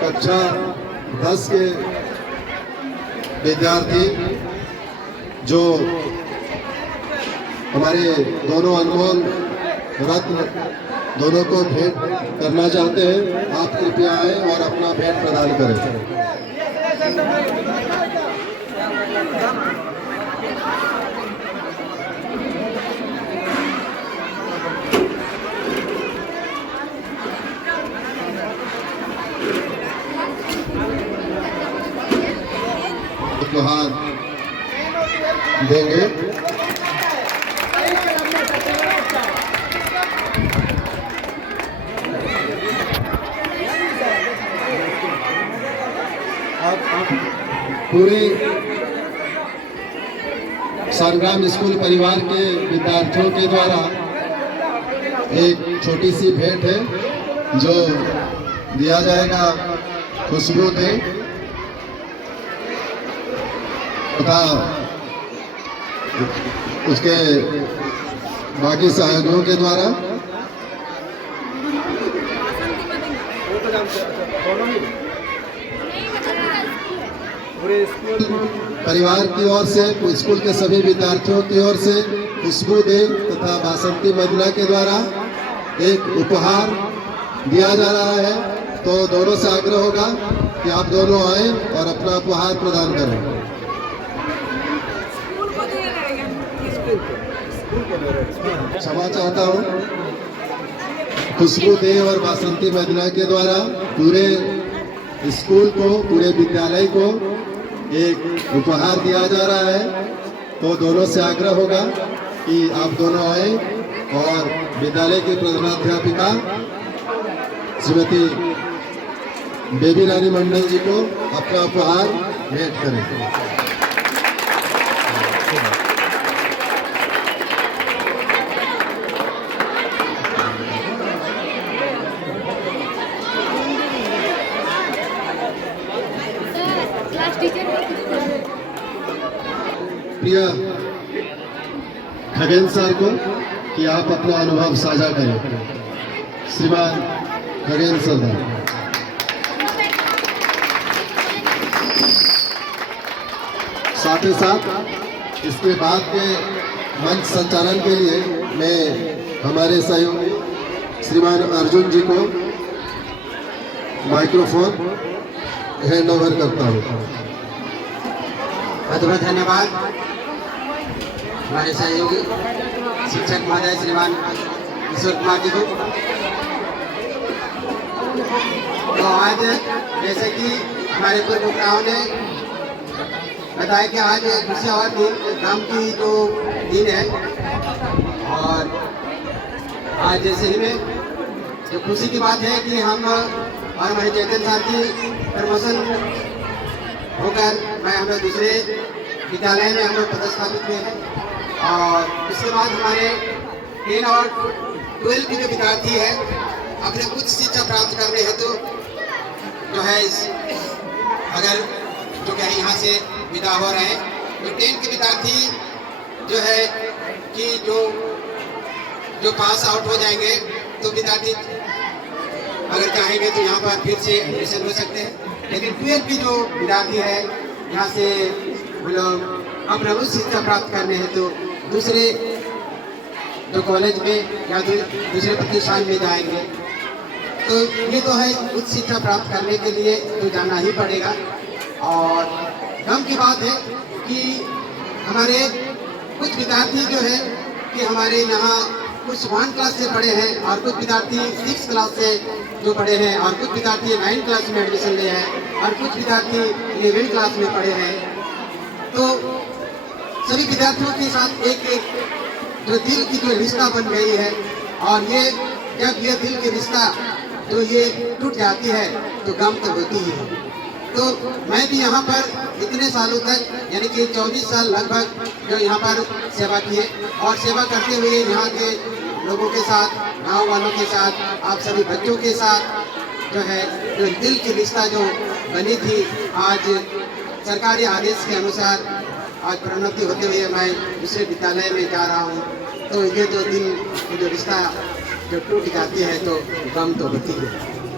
कक्षा 10 के विद्यार्थी जो हमारे दोनों अनमोल रत्न दोनों को भेंट करना चाहते हैं, आप कृपया आए और अपना भेंट प्रदान करें। उपहार देंगे। पूरे संग्राम स्कूल परिवार के विद्यार्थियों के द्वारा एक छोटी सी भेंट है जो दिया जाएगा खुशबू दे तथा उसके बाकी सहयोगियों के द्वारा परिवार की ओर से, स्कूल के सभी विद्यार्थियों की ओर से खुशबू दे तथा बासंती मदना के द्वारा एक उपहार दिया जा रहा है। तो दोनों से आग्रह होगा कि आप दोनों आए और अपना उपहार प्रदान करें। क्षमा चाहता हूँ, खुशबू दे और बासंती मदना के द्वारा पूरे स्कूल को, पूरे विद्यालय को एक उपहार दिया जा रहा है। तो दोनों से आग्रह होगा कि आप दोनों आए और विद्यालय की प्रधानाध्यापिका श्रीमती बेबी रानी मंडल जी को अपना उपहार भेंट करें। प्रिय खगेन सर को कि आप अपना अनुभव साझा करें। श्रीमान खगेन सर, साथ ही साथ इसके बाद के मंच संचालन के लिए मैं हमारे सहयोगी श्रीमान अर्जुन जी को माइक्रोफोन हैंड ओवर करता हूँ। बहुत बहुत धन्यवाद हमारे सहयोगी शिक्षक महोदय श्रीमान किशोर कुमार जी को। तो आज जैसे कि हमारे पूर्व वक्ताओं ने बताया कि आज दूसरा और काम की जो दिन है, और आज जैसे ही में जो खुशी की बात है कि हम और हमारे चेतन साथी प्रमोशन होकर हम लोग दूसरे विद्यालय में हम लोग पदस्थापित हुए हैं। और उसके बाद हमारे 10 और 12 के जो विद्यार्थी है अपने कुछ शिक्षा प्राप्त करने हेतु जो है अगर जो क्या यहाँ से विदा हो रहे हैं, तो 10 के विद्यार्थी जो है कि जो पास आउट हो जाएंगे तो विद्यार्थी अगर चाहेंगे तो यहाँ पर फिर से एडमिशन हो सकते हैं। लेकिन 12 की जो विद्यार्थी है यहाँ से वो लोग अपना उच्च शिक्षा प्राप्त करने हैं तो दूसरे जो कॉलेज में या दूसरे प्रतिष्ठान में जाएंगे। तो ये तो है उच्च शिक्षा प्राप्त करने के लिए तो जाना ही पड़ेगा। और गम की बात है कि हमारे कुछ विद्यार्थी जो है कि हमारे यहाँ कुछ 1 क्लास से पढ़े हैं और कुछ विद्यार्थी 6 क्लास से जो पढ़े हैं, और कुछ विद्यार्थी 9 क्लास में एडमिशन लिए हैं, और कुछ विद्यार्थी 11 क्लास में पढ़े हैं। तो सभी विद्यार्थियों के साथ एक जो दिल की जो रिश्ता बन गई है, और ये जब ये दिल की रिश्ता जो ये टूट जाती है तो गम तो होती ही है। तो मैं भी यहाँ पर इतने सालों तक यानी कि 24 साल लगभग जो यहाँ पर सेवा किए, और सेवा करते हुए यहाँ के लोगों के साथ, गांव वालों के साथ, आप सभी बच्चों के साथ जो है जो दिल की रिश्ता जो बनी थी, आज सरकारी आदेश के अनुसार आज प्रोन्नति होते हुए मैं दूसरे विद्यालय में जा रहा हूँ, तो ये जो दिन ये जो रिश्ता जो टूट जाती है तो गम तो होती है।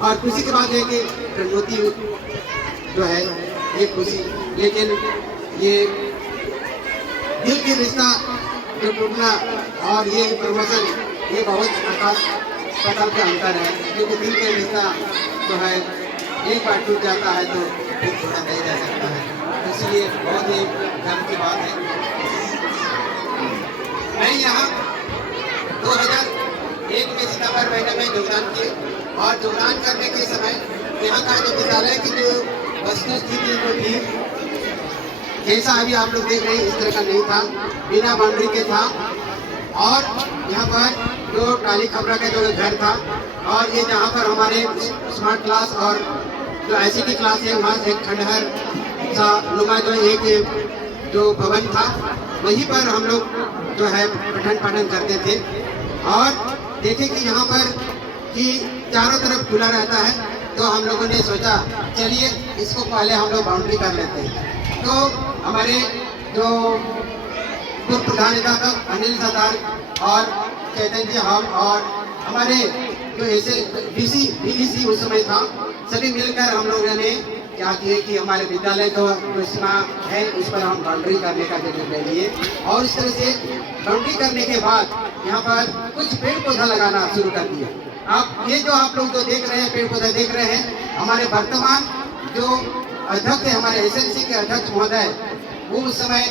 और खुशी की बात है कि प्रोन्नति जो है ये खुशी, लेकिन ये दिल की रिश्ता जो टूटना और ये प्रमोशन ये बहुत प्रकार का अंतर है, क्योंकि दिल के रिश्ता जो है एक बार टूट जाता है तो फिर थोड़ा नहीं रह सकता है, इसलिए बहुत ही गर्व की बात है। मैं यहाँ 2001 में सितंबर महीने में योगदान किए और योगदान करने के समय यहाँ का जो विद्यालय की जो वस्तु स्थिति जो थी, जैसा अभी आप लोग देख रहे हैं इस तरह का नहीं था, बिना बाउंड्री के था। और यहाँ पर जो टाली खबरा का जो घर था, और ये जहाँ पर हमारे स्मार्ट क्लास और जो ICT क्लास है वहाँ एक खंडहर सा नुमा जो एक जो भवन था, वहीं पर हम लोग जो है पठन पाठन करते थे। और देखे कि यहाँ पर कि चारों तरफ खुला रहता है, तो हम लोगों ने सोचा चलिए इसको पहले हम लोग बाउंड्री कर लेते हैं। तो हमारे जो पूर्व प्रधान अध्यापक अनिल सरदार और चैतन्य जी हम और हमारे जो ऐसे BEC उस समय था, सभी मिलकर हम लोगों ने क्या किए कि हमारे विद्यालय को जो सीमा है उस पर हम बाउंड्री करने का निर्णय लिए। और इस तरह से बाउंड्री करने के बाद यहाँ पर कुछ पेड़ पौधा लगाना शुरू कर दिया। आप ये जो आप लोग जो देख रहे हैं पेड़ पौधा देख रहे हैं, हमारे वर्तमान जो अध्यक्ष है हमारे SLC के अध्यक्ष महोदय, वो उस समय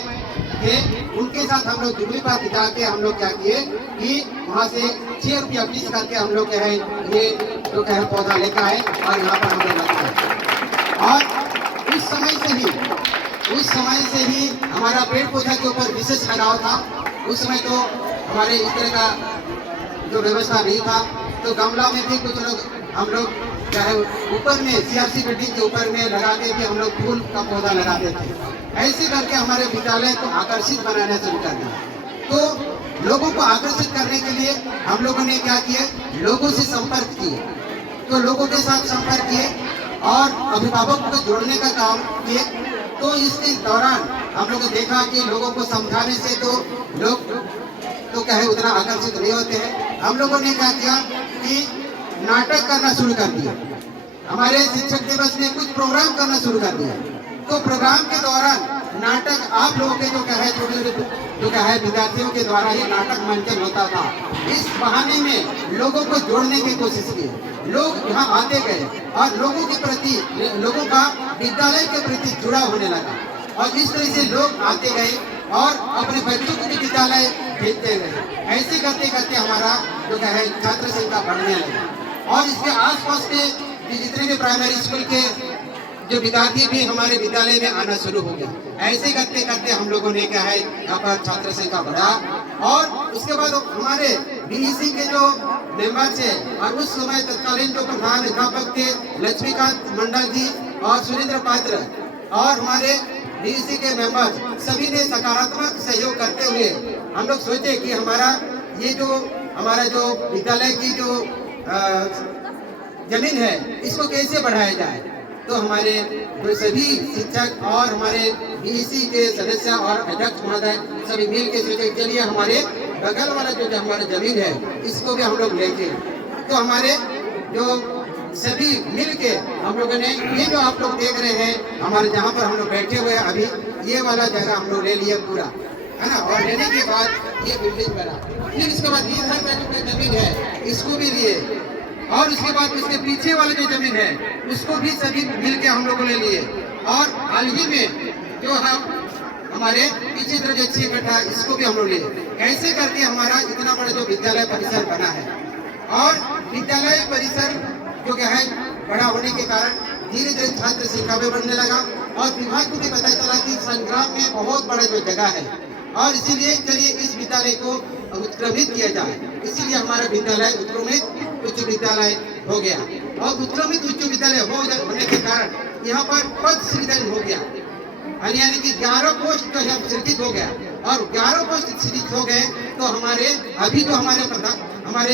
थे, उनके साथ हम लोग जुबली पार्क जाके हम लोग क्या किए कि वहाँ से 6 रुपया फीस करके हम लोग है ये जो है पौधा लेकर आए और यहाँ पर हम लोग लगाए। और उस समय से ही हमारा पेड़ पौधा के ऊपर विशेष लगाव था। उस समय तो हमारे इस तरह का जो व्यवस्था नहीं था, तो गमला में भी कुछ लोग हम लोग चाहे ऊपर में CRC बिल्डिंग के ऊपर में लगा के भी हम लोग फूल का पौधा लगाते थे। ऐसे करके हमारे विद्यालय को आकर्षित बनाना शुरू कर दिया। तो लोगों को आकर्षित करने के लिए हम लोगों ने क्या किया, लोगों से संपर्क किए, तो लोगों के साथ संपर्क किए और अभिभावकों को जोड़ने का काम किए। तो इसके दौरान हम लोगों ने देखा कि लोगों को समझाने से तो लोग तो क्या है उतना आकर्षित नहीं होते हैं। हम लोगों ने क्या किया कि नाटक करना शुरू कर दिया। हमारे शिक्षक दिवस में कुछ प्रोग्राम करना शुरू कर दिया। तो प्रोग्राम के दौरान नाटक आप लोगों के जो क्या है छोटे जो क्या है विद्यार्थियों के द्वारा ये नाटक मंचन होता था। इस बहाने में लोगों को जोड़ने की कोशिश की, लोग यहाँ आते गए और लोगों के प्रति लोगों का विद्यालय के प्रति जुड़ा होने लगा। और इस तरह से लोग आते गए और अपने बच्चों को भी विद्यालय भेजते गए। ऐसे करते करते हमारा जो क्या है छात्र संख्या बढ़ने लगी। और इसके आसपास के जितने भी प्राइमरी स्कूल के जो विद्यार्थी भी हमारे विद्यालय में आना शुरू हो गया। ऐसे करते करते हम लोगों ने क्या है यहाँ पर छात्र संख्या बढ़ा। और उसके बाद हमारे BEC के जो मेंबर्स है और उस समय तत्कालीन जो प्रधान अध्यापक थे लक्ष्मीकांत मंडल जी और सुरेंद्र पात्र और हमारे BEC के मेंबर्स सभी ने सकारात्मक सहयोग करते हुए हम लोग सोचे कि हमारा जो विद्यालय की जो जमीन है इसको कैसे बढ़ाया जाए। तो हमारे जो सभी शिक्षक और हमारे BEC के सदस्य और अध्यक्ष महोदय सभी मिल के सोचे चलिए हमारे बगल वाला जो हमारा जमीन है इसको भी हम लोग लेंगे। तो हमारे जो सभी मिल के हम लोगों ने ये जो आप लोग देख रहे हैं हमारे जहाँ पर हम लोग बैठे हुए हैं अभी, ये वाला जगह हम लोग ले लिया पूरा, है ना। और लेने के बाद ये बिल्डिंग बना, फिर इसके बाद इधर का जो जमीन है इसको भी लिए और उसके बाद उसके पीछे वाला जो जमीन है उसको भी सभी मिल के हम लोगों ने लिए। और हाल ही में जो हमारे पीछे तरफ जो 6 कट्ठा इसको भी हम लोग लिए। ऐसे करके हमारा इतना बड़ा जो विद्यालय परिसर बना है। और विद्यालय परिसर जो क्या है बड़ा होने के कारण धीरे धीरे छात्र संख्या भी बढ़ने लगा और विभाग को भी पता चला कि संग्राम में बहुत बड़ा जो जगह है और इसीलिए चलिए इस विद्यालय को उत्क्रमित किया जाए। इसीलिए हमारा विद्यालय उत्क्रमित उच्च विद्यालय हो गया। और उत्क्रमित उच्च विद्यालय होने के कारण यहाँ पर पद सृजन हो गया, यानी कि 11 पोस्ट जो है सृजित हो गया। और 11 पोस्ट सृजित हो गए तो हमारे अभी जो हमारे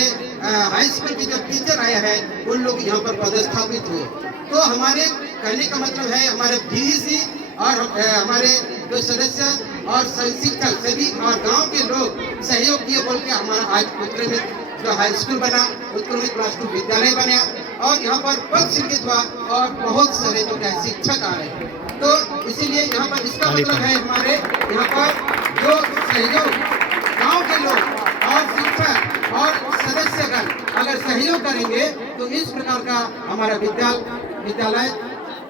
हाई स्कूल के जो टीचर आए हैं उन लोग यहाँ पर पदस्थापित हुए। तो हमारे कहने का मतलब है हमारे BEC और हमारे जो सदस्य और शिक्षक सभी और गांव के लोग सहयोग किए बोल के हमारा आज उत्क्रमित जो हाई स्कूल बना, उत्क्रमित क्लास 2 विद्यालय बना और यहाँ पर पक्ष लिखित हुआ और बहुत सारे जो है शिक्षक आ रहे हैं। तो इसीलिए यहाँ पर इसका मतलब है हमारे यहाँ पर जो सहयोग गांव के लोग और शिक्षक और सदस्यगण अगर सहयोग करेंगे तो इस प्रकार का हमारा विद्यालय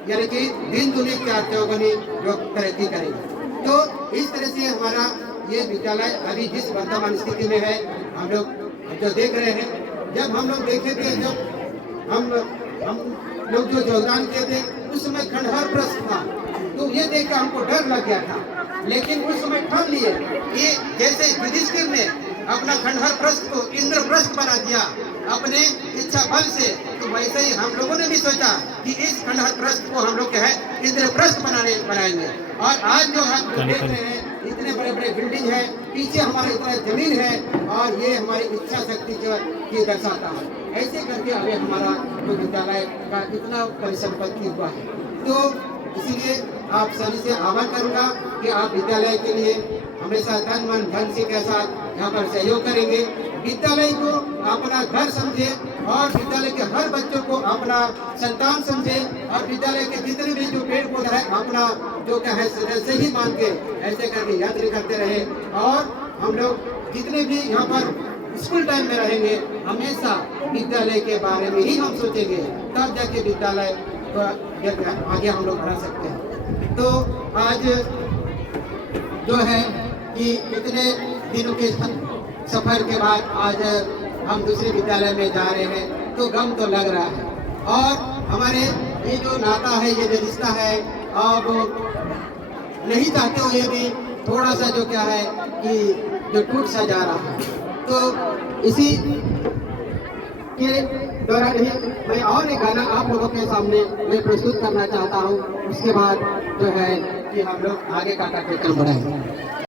यानी कि दिन दुनिया के अर्थोगनी जो तरक्की करेंगे। तो इस तरह से हमारा ये विद्यालय अभी जिस वर्तमान स्थिति में है हम लोग जो देख रहे हैं, जब हम लोग देखे थे, जब हम लोग जो योगदान किए थे उस समय खंडहर प्रश्न था, तो ये देख कर हमको डर लग गया था। लेकिन उस समय ठान लिए कि जैसे युधिष्ठिर ने अपना खंडहर प्रस्थ को इंद्रप्रस्थ बना दिया अपने इच्छा बल से, तो वैसे ही हम लोगों ने भी सोचा कि इस खंडहर प्रस्थ को हम लोग क्या है इंद्रप्रस्थ बनाएंगे। और आज जो हम देख रहे हैं इतने बड़े बड़े बिल्डिंग है, पीछे हमारा इतना जमीन है और ये हमारी इच्छा शक्ति की दर्शाता है। ऐसे करके अभी हमारा जो विद्यालय का इतना परिसंपत्ति हुआ है। तो इसीलिए आप सभी से आह्वान करूंगा कि आप विद्यालय के लिए हमेशा तन मन धन से के साथ यहाँ पर सहयोग करेंगे। विद्यालय को अपना घर समझे और विद्यालय के हर बच्चों को अपना संतान समझे और विद्यालय के जितने भी जो पेड़ पौधा है अपना जो क्या है सदस्य ही मान के ऐसे करके यात्रा करते रहे। और हम लोग जितने भी यहाँ पर स्कूल टाइम में रहेंगे हमेशा विद्यालय के बारे में ही हम सोचेंगे, तब जाके विद्यालय को आगे हम लोग बढ़ा सकते हैं। तो आज जो है कि इतने दिनों के सफर के बाद आज हम दूसरे विद्यालय में जा रहे हैं तो गम तो लग रहा है। और हमारे ये जो नाता है, ये जो रिश्ता है, अब नहीं चाहते हुए भी थोड़ा सा जो क्या है कि जो टूट सा जा रहा है। तो इसी के दौरान ही मैं और एक गाना आप लोगों के सामने मैं प्रस्तुत करना चाहता हूँ। उसके बाद जो है कि हम लोग आगे का कार्यक्रम बढ़ाएंगे।